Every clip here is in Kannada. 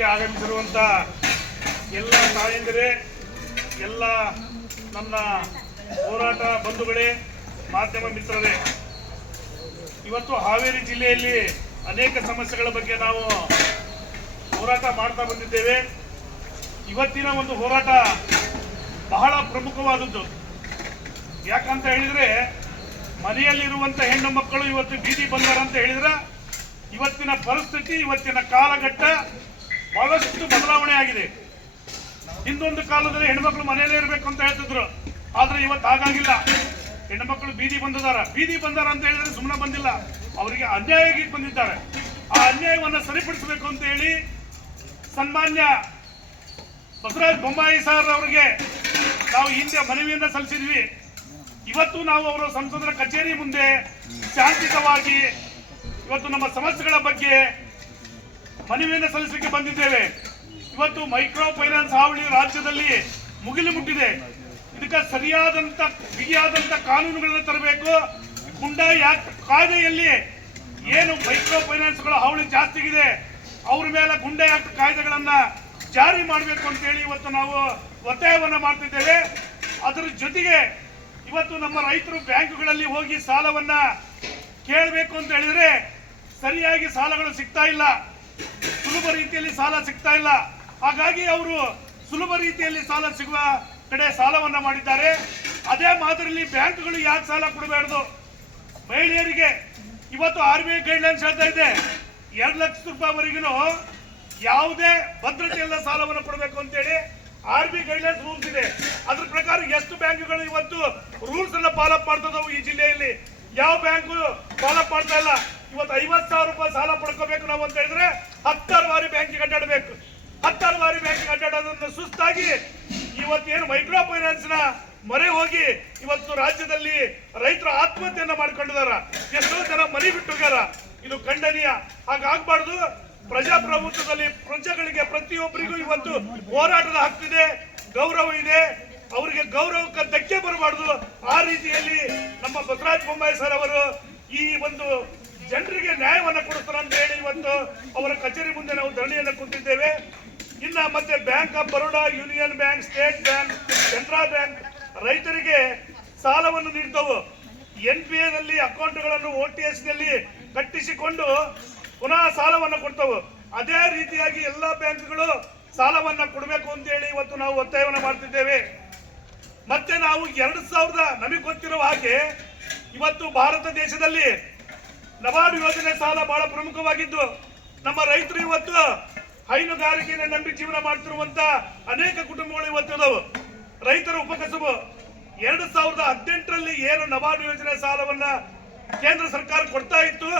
ಕಾರ್ಯಕ್ರಮಕ್ಕೆ ಆಗಮಿಸಿರುವಂತ ಎಲ್ಲ ತಾಯಂದಿರೇ, ಎಲ್ಲ ನನ್ನ ಹೋರಾಟ ಬಂಧುಗಳೇ, ಮಾಧ್ಯಮ ಮಿತ್ರರೇ, ಇವತ್ತು ಹಾವೇರಿ ಜಿಲ್ಲೆಯಲ್ಲಿ ಅನೇಕ ಸಮಸ್ಯೆಗಳ ಬಗ್ಗೆ ನಾವು ಹೋರಾಟ ಮಾಡ್ತಾ ಬಂದಿದ್ದೇವೆ. ಇವತ್ತಿನ ಒಂದು ಹೋರಾಟ ಬಹಳ ಪ್ರಮುಖವಾದದ್ದು. ಯಾಕಂತ ಹೇಳಿದ್ರೆ, ಮನೆಯಲ್ಲಿರುವಂತ ಹೆಣ್ಣು ಮಕ್ಕಳು ಇವತ್ತು ಬೀದಿ ಬಂದಾರಂತ ಹೇಳಿದ್ರೆ, ಇವತ್ತಿನ ಪರಿಸ್ಥಿತಿ, ಇವತ್ತಿನ ಕಾಲಘಟ್ಟ ಬಹಳಷ್ಟು ಬದಲಾವಣೆ ಆಗಿದೆ. ಹಿಂದೊಂದು ಕಾಲದಲ್ಲಿ ಹೆಣ್ಮಕ್ಳು ಮನೆಯಲ್ಲೇ ಇರಬೇಕು ಅಂತ ಹೇಳ್ತಿದ್ರು. ಆದ್ರೆ ಇವತ್ತು ಹಾಗಾಗಿಲ್ಲ. ಹೆಣ್ಮಕ್ಳು ಬೀದಿ ಬಂದಿದಾರ. ಬೀದಿ ಬಂದಾರ ಅಂತ ಹೇಳಿದ್ರೆ ಸುಮ್ಮನೆ ಬಂದಿಲ್ಲ. ಅವರಿಗೆ ಅನ್ಯಾಯವಾಗಿ ಬಂದಿದ್ದಾರೆ. ಆ ಅನ್ಯಾಯವನ್ನ ಸರಿಪಡಿಸಬೇಕು ಅಂತ ಹೇಳಿ ಸನ್ಮಾನ್ಯ ಬಸವರಾಜ ಬೊಮ್ಮಾಯಿ ಸರ್ ಅವರಿಗೆ ನಾವು ಹಿಂದೆ ಮನವಿಯನ್ನ ಸಲ್ಲಿಸಿದ್ವಿ. ಇವತ್ತು ನಾವು ಅವರ ಸಂಸದರ ಕಚೇರಿ ಮುಂದೆ ಶಾಂತಿಯುತವಾಗಿ ಇವತ್ತು ನಮ್ಮ ಸಮಸ್ಯೆಗಳ ಬಗ್ಗೆ ಮನವಿಯನ್ನು ಸಲ್ಲಿಸಲಿಕ್ಕೆ ಬಂದಿದ್ದೇವೆ. ಇವತ್ತು ಮೈಕ್ರೋ ಫೈನಾನ್ಸ್ ಹಾವಳಿ ರಾಜ್ಯದಲ್ಲಿ ಮುಗಿಲು ಮುಟ್ಟಿದೆ. ಇದಕ್ಕೆ ಸರಿಯಾದಂತ, ಬಿಗಿಯಾದಂತ ಕಾನೂನುಗಳನ್ನು ತರಬೇಕು. ಗುಂಡಾ ಯಾಕ್ ಕಾಯ್ದೆಯಲ್ಲಿ ಏನು ಮೈಕ್ರೋ ಫೈನಾನ್ಸ್ಗಳ ಹಾವಳಿ ಜಾಸ್ತಿ ಇದೆ ಅವ್ರ ಮೇಲೆ ಗುಂಡೆ ಆಕ್ಟ್ ಕಾಯ್ದೆಗಳನ್ನ ಜಾರಿ ಮಾಡಬೇಕು ಅಂತ ಹೇಳಿ ಇವತ್ತು ನಾವು ಒತ್ತಾಯವನ್ನು ಮಾಡ್ತಿದ್ದೇವೆ. ಅದರ ಜೊತೆಗೆ ಇವತ್ತು ನಮ್ಮ ರೈತರು ಬ್ಯಾಂಕ್ಗಳಲ್ಲಿ ಹೋಗಿ ಸಾಲವನ್ನ ಕೇಳಬೇಕು ಅಂತ ಹೇಳಿದ್ರೆ ಸರಿಯಾಗಿ ಸಾಲಗಳು ಸಿಗ್ತಾ ಇಲ್ಲ. ಸುಲಭ ರೀತಿಯಲ್ಲಿ ಸಾಲ ಸಿಗ್ತಾ ಇಲ್ಲ. ಹಾಗಾಗಿ ಅವರು ಸುಲಭ ರೀತಿಯಲ್ಲಿ ಸಾಲ ಸಿಗುವ ಕಡೆ ಸಾಲವನ್ನ ಮಾಡಿದ್ದಾರೆ. ಅದೇ ಮಾದರಿಯಲ್ಲಿ ಬ್ಯಾಂಕ್ಗಳು ಯಾಕೆ ಸಾಲ ಕೊಡಬಾರ್ದು? ಮಹಿಳೆಯರಿಗೆ ಇವತ್ತು ಆರ್ ಬಿ ಐ ಗೈಡ್ಲೈನ್ಸ್ ಹೇಳ್ತಾ ಇದೆ. ಎರಡು ಲಕ್ಷ ರೂಪಾಯಿವರೆಗೂ ಯಾವುದೇ ಭದ್ರತೆಯಿಂದ ಸಾಲವನ್ನು ಕೊಡಬೇಕು ಅಂತೇಳಿ ಆರ್ ಬಿ ಗೈಡ್ಲೈನ್ಸ್ ರೂಲ್ಸ್ ಇದೆ. ಅದ್ರ ಪ್ರಕಾರ ಎಷ್ಟು ಬ್ಯಾಂಕ್ಗಳು ಇವತ್ತು ರೂಲ್ಸ್ ಅನ್ನ ಫಾಲೋ ಮಾಡ್ತದವು ಈ ಜಿಲ್ಲೆಯಲ್ಲಿ, ಯಾವ ಬ್ಯಾಂಕು ಫಾಲೋ ಮಾಡ್ತಾ ಇಲ್ಲ? ಇವತ್ತು ಐವತ್ ಸಾವಿರ ರೂಪಾಯಿ ಸಾಲ ಪಡ್ಕೋಬೇಕು ನಾವು ಅಂತ ಹೇಳಿದ್ರೆ ಹತ್ತಾರು ಬಾರಿ ಬ್ಯಾಂಕಿಗೆ ಅಡ್ಡಾಡಬೇಕು ಹತ್ತಾರು ಬಾರಿ ಬ್ಯಾಂಕಿಗೆ ಅಡ್ಡಾಡೋದನ್ನ ಸುಸ್ತಾಗಿ ಇವತ್ತೇನು ಮೈಕ್ರೋ ಫೈನಾನ್ಸ್ನ ಮೊರೆ ಹೋಗಿ ಇವತ್ತು ರಾಜ್ಯದಲ್ಲಿ ರೈತರು ಆತ್ಮಹತ್ಯೆಯನ್ನ ಮಾಡ್ಕೊಂಡಿದಾರ. ಎಷ್ಟೋ ಜನ ಮನೆ ಬಿಟ್ಟುಗಾರ ಇದು ಖಂಡನೀಯ. ಹಾಗಾಗ್ಬಾರ್ದು. ಪ್ರಜಾಪ್ರಭುತ್ವದಲ್ಲಿ ಪ್ರಜೆಗಳಿಗೆ ಪ್ರತಿಯೊಬ್ಬರಿಗೂ ಇವತ್ತು ಹೋರಾಟದ ಹಕ್ಕಿದೆ ಗೌರವ ಇದೆ. ಅವರಿಗೆ ಗೌರವಕ್ಕೆ ಧಕ್ಕೆ ಬರಬಾರ್ದು. ಆ ರೀತಿಯಲ್ಲಿ ನಮ್ಮ ಬಸವರಾಜ ಬೊಮ್ಮಾಯಿ ಸರ್ ಅವರು ಈ ಒಂದು ಜನರಿಗೆ ನ್ಯಾಯವನ್ನ ಕೊಡುತ್ತಾರೆ ಅಂತ ಹೇಳಿ ಇವತ್ತು ಅವರ ಕಚೇರಿ ಮುಂದೆ ನಾವು ಧರಣಿಯನ್ನು ಕುಂತಿದ್ದೇವೆ. ಇನ್ನ ಮತ್ತೆ Bank of Baroda Union Bank State Bank Canara Bank ರೈತರಿಗೆ ಸಾಲವನ್ನು ನೀಡ್ತವು. ಎನ್ ಪಿ ಎದಲ್ಲಿ ಅಕೌಂಟ್ಗಳನ್ನು ಓ ಟಿ ಎಸ್ನಲ್ಲಿ ಕಟ್ಟಿಸಿಕೊಂಡು ಪುನಃ ಸಾಲವನ್ನು ಕೊಡ್ತವು. ಅದೇ ರೀತಿಯಾಗಿ ಎಲ್ಲ ಬ್ಯಾಂಕ್ಗಳು ಸಾಲವನ್ನ ಕೊಡಬೇಕು ಅಂತ ಹೇಳಿ ಇವತ್ತು ನಾವು ಒತ್ತಾಯವನ್ನು ಮಾಡ್ತಿದ್ದೇವೆ. ಮತ್ತೆ ನಾವು ಎರಡು ಸಾವಿರದ ನಮಗೆ ಗೊತ್ತಿರುವ ಹಾಗೆ ಇವತ್ತು ಭಾರತ ದೇಶದಲ್ಲಿ ನಬಾರ್ಡ್ ಯೋಜನೆ ಸಾಲ ಬಹಳ ಪ್ರಮುಖವಾಗಿದ್ದು, ನಮ್ಮ ರೈತರು ಇವತ್ತು ಹೈನುಗಾರಿಕೆಯನ್ನು ನಂಬಿ ಜೀವನ ಮಾಡ್ತಿರುವಂತ ಅನೇಕ ಕುಟುಂಬಗಳು ಇವತ್ತು ಇದಾವೆ. ರೈತರ ಉಪಕಸಬು, ಎರಡು ಸಾವಿರದ ಹದಿನೆಂಟರಲ್ಲಿ ಏನು ನಬಾರ್ಡ್ ಯೋಜನೆ ಸಾಲವನ್ನ ಕೇಂದ್ರ ಸರ್ಕಾರ ಕೊಡ್ತಾ ಇತ್ತು,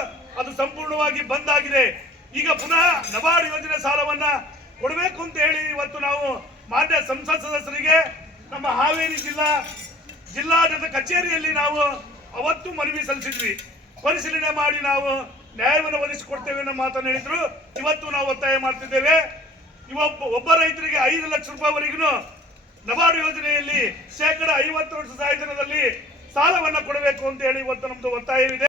ಅದು ಸಂಪೂರ್ಣವಾಗಿ ಬಂದ್ ಆಗಿದೆ ಈಗ ಪುನಃ ನಬಾರ್ಡ್ ಯೋಜನೆ ಸಾಲವನ್ನ ಕೊಡಬೇಕು ಅಂತ ಹೇಳಿ ಇವತ್ತು ನಾವು ಮಾನ್ಯ ಸಂಸತ್ ಸದಸ್ಯರಿಗೆ ನಮ್ಮ ಹಾವೇರಿ ಜಿಲ್ಲಾ, ಜಿಲ್ಲಾಡಳಿತ ಕಚೇರಿಯಲ್ಲಿ ನಾವು ಅವತ್ತು ಮನವಿ ಸಲ್ಲಿಸಿದ್ವಿ. ಪರಿಶೀಲನೆ ಮಾಡಿ ನಾವು ನ್ಯಾಯವನ್ನು ಒದಗಿಸಿಕೊಡ್ತೇವೆ ಅನ್ನೋ ಮಾತನ್ನು ಹೇಳಿದ್ರು. ಇವತ್ತು ನಾವು ಒತ್ತಾಯ ಮಾಡ್ತಿದ್ದೇವೆ. ಇವೊಬ್ಬ ಒಬ್ಬ ರೈತರಿಗೆ ಐದು ಲಕ್ಷ ರೂಪಾಯಿವರೆಗೂ ನಬಾರ್ಡ್ ಯೋಜನೆಯಲ್ಲಿ ಶೇಕಡ ಐವತ್ತು ಸಹಾಯಧನದಲ್ಲಿ ಸಾಲವನ್ನು ಸಾಲವನ್ನ ಕೊಡಬೇಕು ಅಂತ ಹೇಳಿ ಇವತ್ತು ನಮ್ದು ಒತ್ತಾಯವಿದೆ.